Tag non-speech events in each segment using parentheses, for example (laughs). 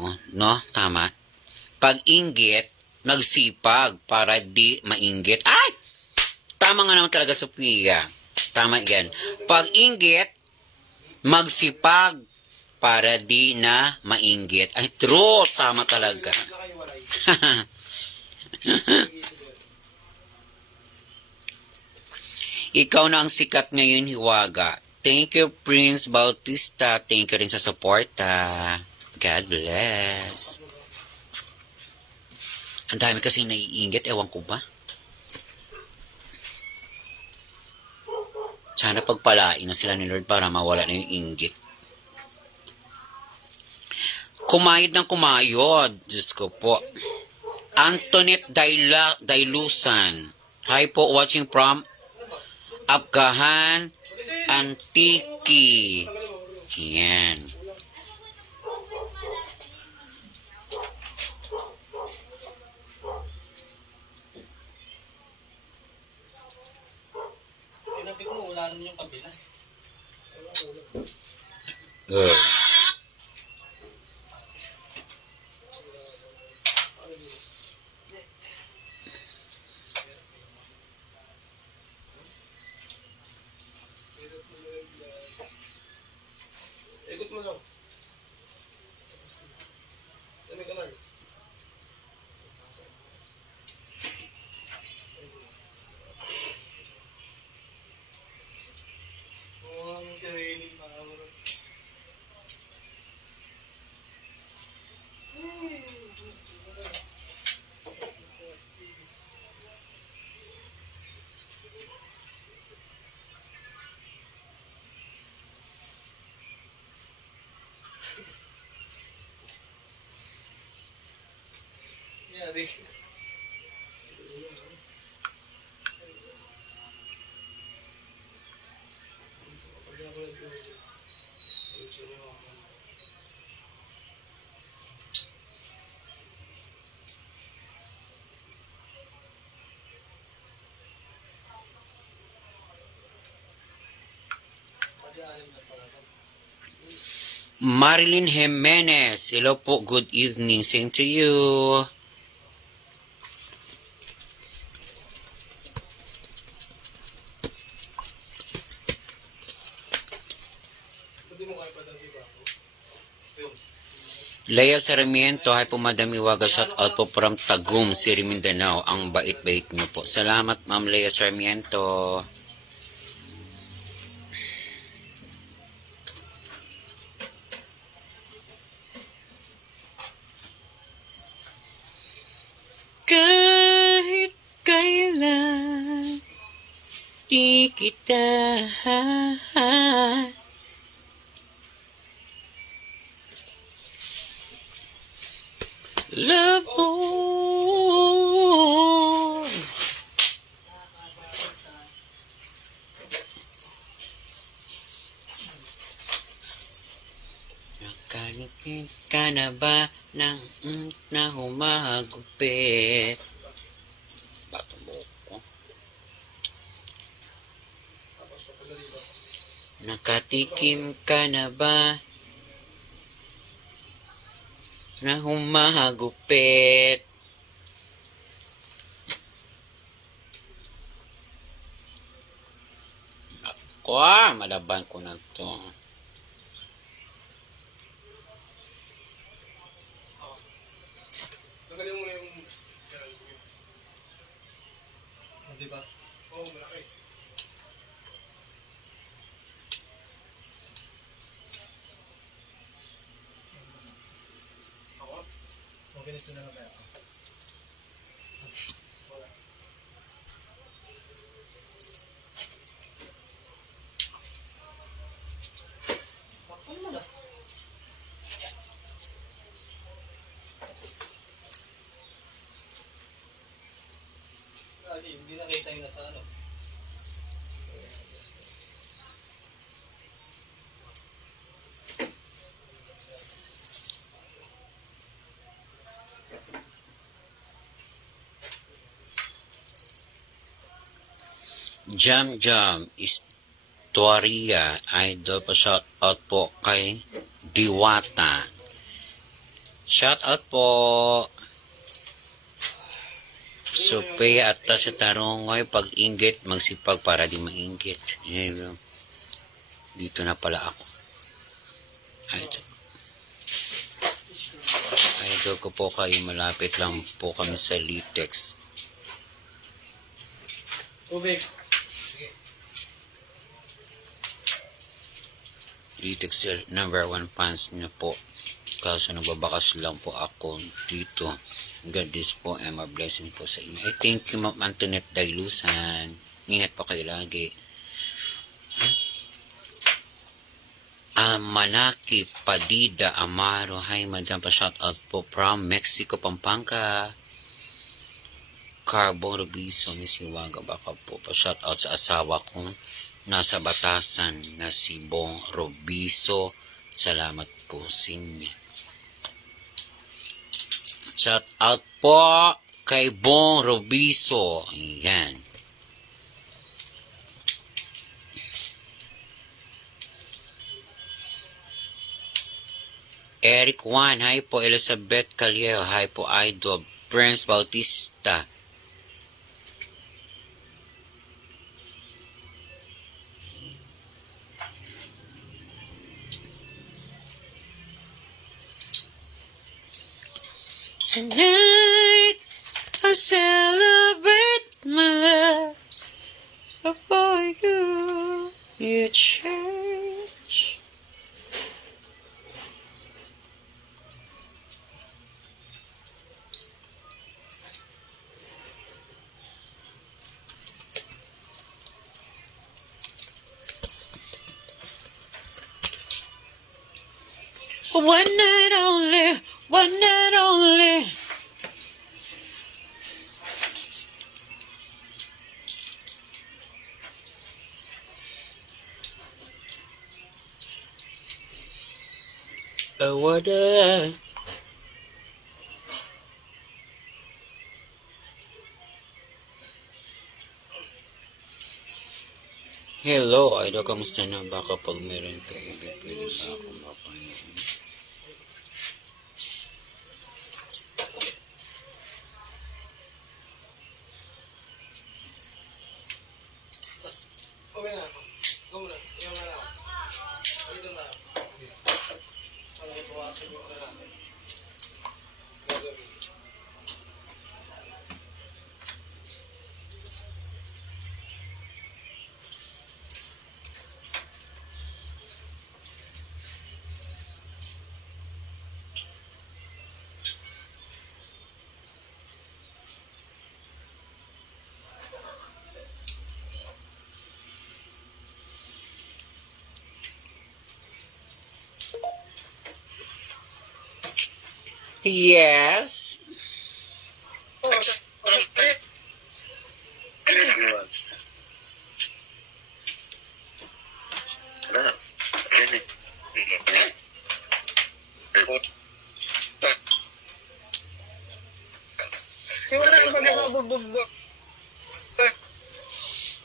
tao, no? Tama? Pag inggit, magsipag para di mainggit. Ay! Tama nga naman talaga, Sophia. Tama yan. Pag inggit, magsipag para di na mainggit. Ay, true. Tama talaga. (laughs) Ikaw na ang sikat ngayon, Hiwaga. Thank you, Prince Bautista. Thank you rin sa suporta. God bless. Ang dami kasi naiingit, ewan ko ba? Sana pagpalain na sila ni Lord para mawala na yung inggit. Kumayod ng kumayod. Diyos ko po. Antoinette Daila, Dailusan. Hi po, watching from Abgahan, Antiki. Yan. Tinapik mo, wala naman yung kabila. Good. Ikot mo lang. Dami ka lang. Oo, ang sarili power. Yari. Marilyn Jimenez. Hello po. Good evening. Same to you. Pwede mo kayo padansi ba ako? Yun. Lea Sarmiento, hi po Madam Iwaga, shout out po from Tagum, Siri Mindanao. Ang bait-bait niyo po. Salamat Ma'am Lea Sarmiento. Kahit kailan di kita Nakalipin ka na ba ng mm, na ba? Nakatikim ka na ba na humahagupit? Ako ah, malaban ko na to. Tagalin mo na yung... Yan. O, di ba? Oo, malaki. Ako? O, ganito na nga ba ako? Wala. Sakto mo na. Lagi, hindi nasa ano. Jam Jam Istoria Idol pa shout out po kay Diwata Shout out po. Sophia at sa tarongoy, pag inggit, magsipag para di mainggit. Dito na pala ako. Ay, ito. Idol ko po kayo, malapit lang po kami sa Litex. Tubig. Litex number one fans niyo po. Kaso nagbabakas lang po ako dito. God bless po and my blessing po sa inyo. I thank you Ma'am Antoinette Dailusan. Ingat po kayo lagi. Almanaki Padida Amaro. Hi, Madam. Pa-shout out po from Mexico, Pampanga. Carbon Robinson ni Siwaga baka po pa-shout out sa asawa kong nasa batasan na si Bong Robiso. Salamat po sa inyo. Shout out po kay Bong Robiso. Ayan. Eric Juan, hi po Elizabeth Callejo, hi po Idol, Prince Bautista. Celebrate my love for you. You change. One night Oh, what a... Hello, idol. Kamusta na? Baka pag meron ka, ibig pwede ba ako mapanin? Tapos, okay na. Go muna. Sige mo na ako. Dito na. Para Yes.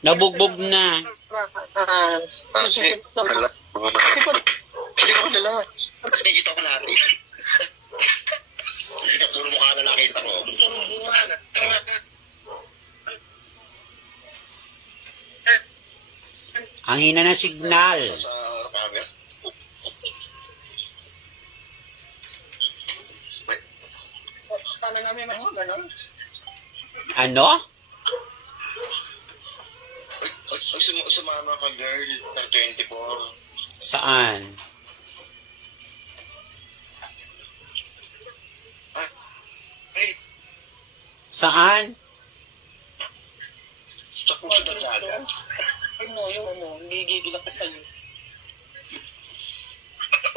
Nabugbog na. Kasi. Hindi ko kilala. Nakikita ko lahat eh. Puro mukha na nakita ko. Ang hina ng signal. Ano? Sumama ka girl ng 24, Saan? Saan? sa puso ng dagat. Ano, yung ano, gigigil ako sa'yo.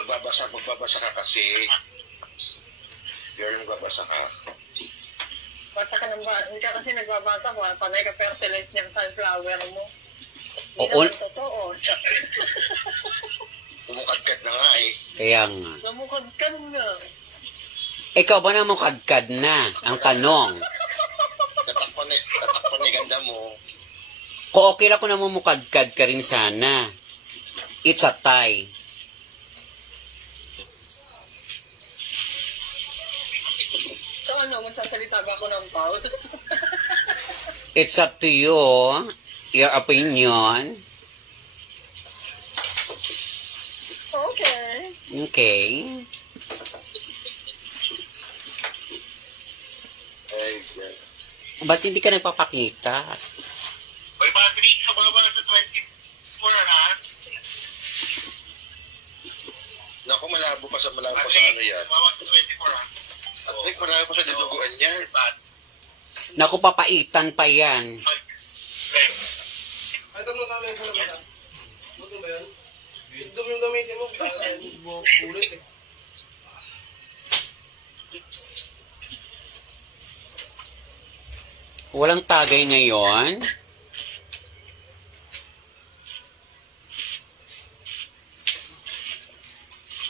Magbabasa, magbabasa ka kasi. Girl, magbabasa ka. Basta ka ng ba, hindi ka kasi nagbabasa ko, panay ka fertilize niyang sunflower mo. Hindi Oo. naman totoo. (laughs) Kumukadkad na nga eh. Kaya nga. Namukad ka na. Ikaw ba naman kadkad na? Ang tanong. Ni, tatakpan ni ganda mo. Kung okay lang ko naman mukadkad ka rin sana. It's a tie. ano, magsasalita ba ako ng pout? (laughs) It's up to you. Your opinion. okay. Okay. Ay, God. Ba't hindi ka nagpapakita? Oy, Patrick, sa mga mga sa 24, ha? Naku, malabo pa sa malabo pa sa ano yan. Mga 24, ha? Patrick, malabo pa sa dinuguan yan. Naku, papaitan pa yan. Ay, ito mga kamay sa labas ah. Huwag mo ba yun? Yung dumi yung gamitin mo, kaya mo ulit eh. Walang tagay ngayon.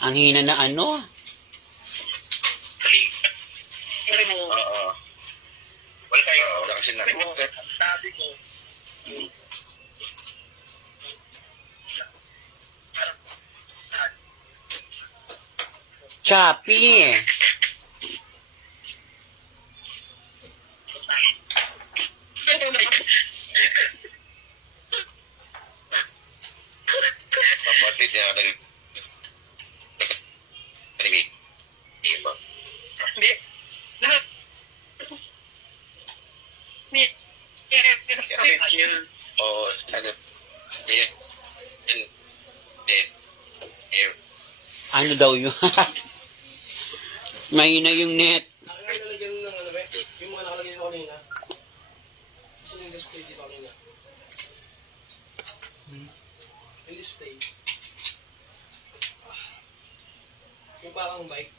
Ang hina na ano. Oo. Wala kayo. Wala. Sabi ko. Choppy. Kapatid niya nag... Hindi. Lahat. Hindi. O, ano. Yan. Yan. Yan. Yan. Ano daw yun? (laughs) Mahina yung net. Ang lalagyan ng ano ba? Yung mga nakalagay dito kanina. Gusto yung display dito kanina. Yung display. Yung parang bike.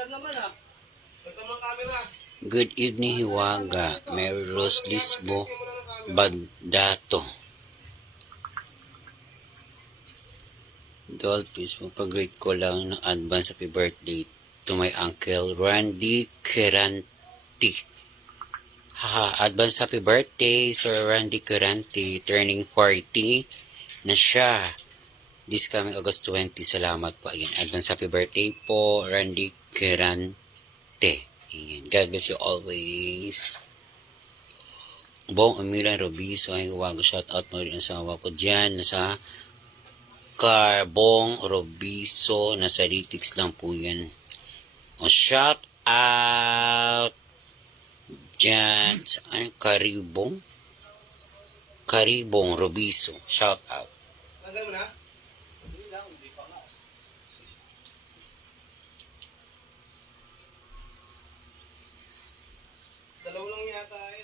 Maandar naman ah. Mga camera. Good evening, Hiwaga. Mary Rose Lisbo. Bagdato. Dol, please magpag-greet ko lang ng advance happy birthday to my uncle Randy Keranti. Haha, advance happy birthday, Sir Randy Keranti, turning 40 na siya. This coming August 20, salamat po. Again, advance happy birthday po, Randy Kerante. Ayan. God bless you always. Bong Amilan Robiso ay huwago shout out mo rin asawa ko dyan nasa Carbong Robiso nasa Litix lang po yan. O shout out dyan sa ano, Karibong Karibong Robiso shout out. Tanggal na? Dalawa lang yata eh.